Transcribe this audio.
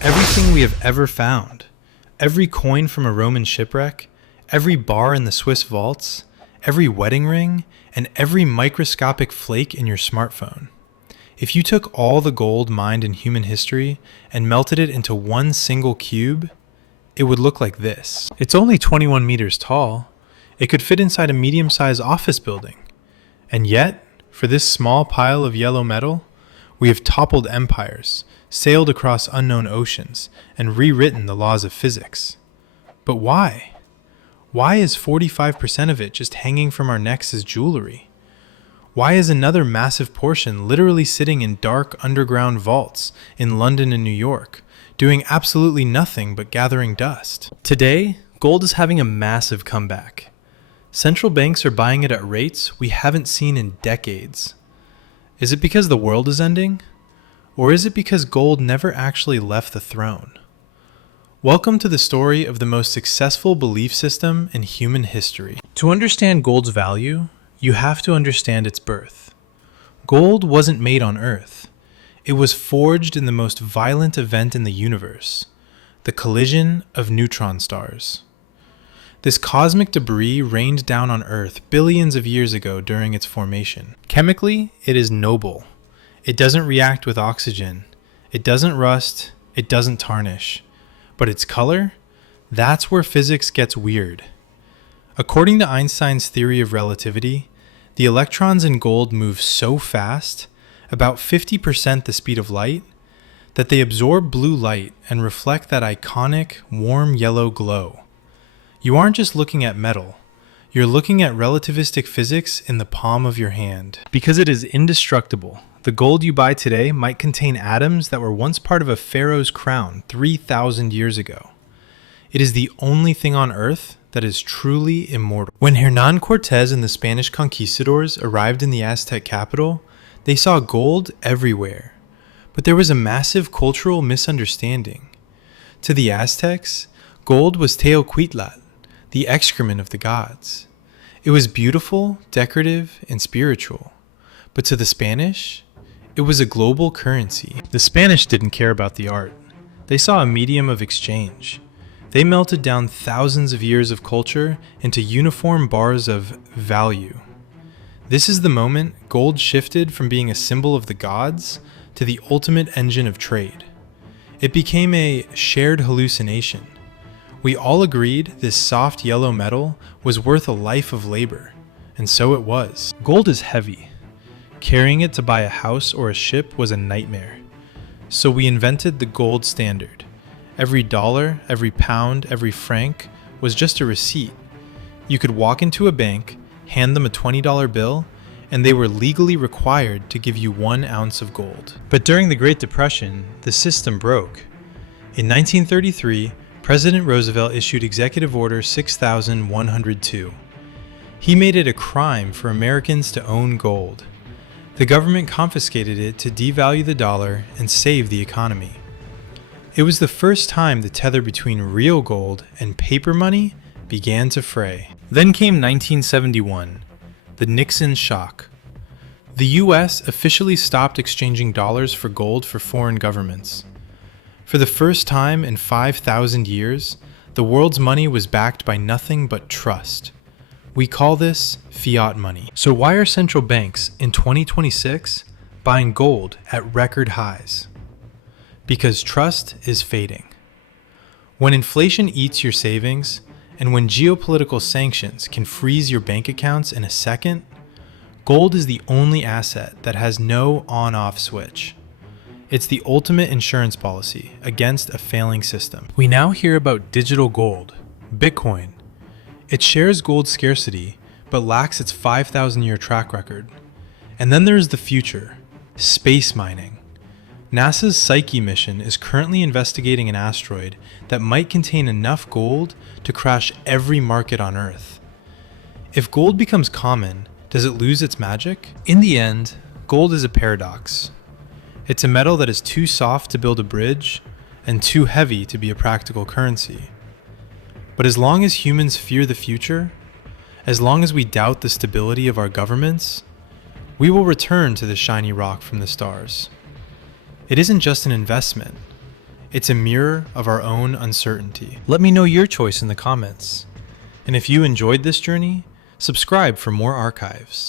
Everything we have ever found, every coin from a Roman shipwreck, every bar in the Swiss vaults, every wedding ring, and every microscopic flake in your smartphone. If you took all the gold mined in human history and melted it into one single cube, it would look like this. It's only 21 meters tall. It could fit inside a medium-sized office building. And yet, for this small pile of yellow metal, we have toppled empires, sailed across unknown oceans, and rewritten the laws of physics. But why? Why is 45% of it just hanging from our necks as jewelry? Why is another massive portion literally sitting in dark underground vaults in London and New York, doing absolutely nothing but gathering dust? Today, gold is having a massive comeback. Central banks are buying it at rates we haven't seen in decades. Is it because the world is ending? Or is it because gold never actually left the throne? Welcome to the story of the most successful belief system in human history. To understand gold's value, you have to understand its birth. Gold wasn't made on Earth. It was forged in the most violent event in the universe, the collision of neutron stars. This cosmic debris rained down on Earth billions of years ago during its formation. Chemically, it is noble. It doesn't react with oxygen. It doesn't rust. It doesn't tarnish. But its color? That's where physics gets weird. According to Einstein's theory of relativity, the electrons in gold move so fast, about 50% the speed of light, that they absorb blue light and reflect that iconic, warm yellow glow. You aren't just looking at metal. You're looking at relativistic physics in the palm of your hand. Because it is indestructible, the gold you buy today might contain atoms that were once part of a pharaoh's crown 3,000 years ago. It is the only thing on Earth that is truly immortal. When Hernán Cortés and the Spanish conquistadors arrived in the Aztec capital, they saw gold everywhere. But there was a massive cultural misunderstanding. To the Aztecs, gold was Teocuitlatl, the excrement of the gods. It was beautiful, decorative, and spiritual. But to the Spanish, it was a global currency. The Spanish didn't care about the art. They saw a medium of exchange. They melted down thousands of years of culture into uniform bars of value. This is the moment gold shifted from being a symbol of the gods to the ultimate engine of trade. It became a shared hallucination. We all agreed this soft yellow metal was worth a life of labor, and so it was. Gold is heavy. Carrying it to buy a house or a ship was a nightmare. So we invented the gold standard. Every dollar, every pound, every franc was just a receipt. You could walk into a bank, hand them a $20 bill, and they were legally required to give you 1 ounce of gold. But during the Great Depression, the system broke. In 1933, President Roosevelt issued Executive Order 6102. He made it a crime for Americans to own gold. The government confiscated it to devalue the dollar and save the economy. It was the first time the tether between real gold and paper money began to fray. Then came 1971, the Nixon Shock. The US officially stopped exchanging dollars for gold for foreign governments. For the first time in 5,000 years, the world's money was backed by nothing but trust. We call this fiat money. So why are central banks in 2026 buying gold at record highs? Because trust is fading. When inflation eats your savings, and when geopolitical sanctions can freeze your bank accounts in a second, gold is the only asset that has no on-off switch. It's the ultimate insurance policy against a failing system. We now hear about digital gold, Bitcoin. It shares gold scarcity, but lacks its 5,000-year track record. And then there's the future, space mining. NASA's Psyche mission is currently investigating an asteroid that might contain enough gold to crash every market on Earth. If gold becomes common, does it lose its magic? In the end, gold is a paradox. It's a metal that is too soft to build a bridge and too heavy to be a practical currency. But as long as humans fear the future, as long as we doubt the stability of our governments, we will return to the shiny rock from the stars. It isn't just an investment. It's a mirror of our own uncertainty. Let me know your choice in the comments. And if you enjoyed this journey, subscribe for more archives.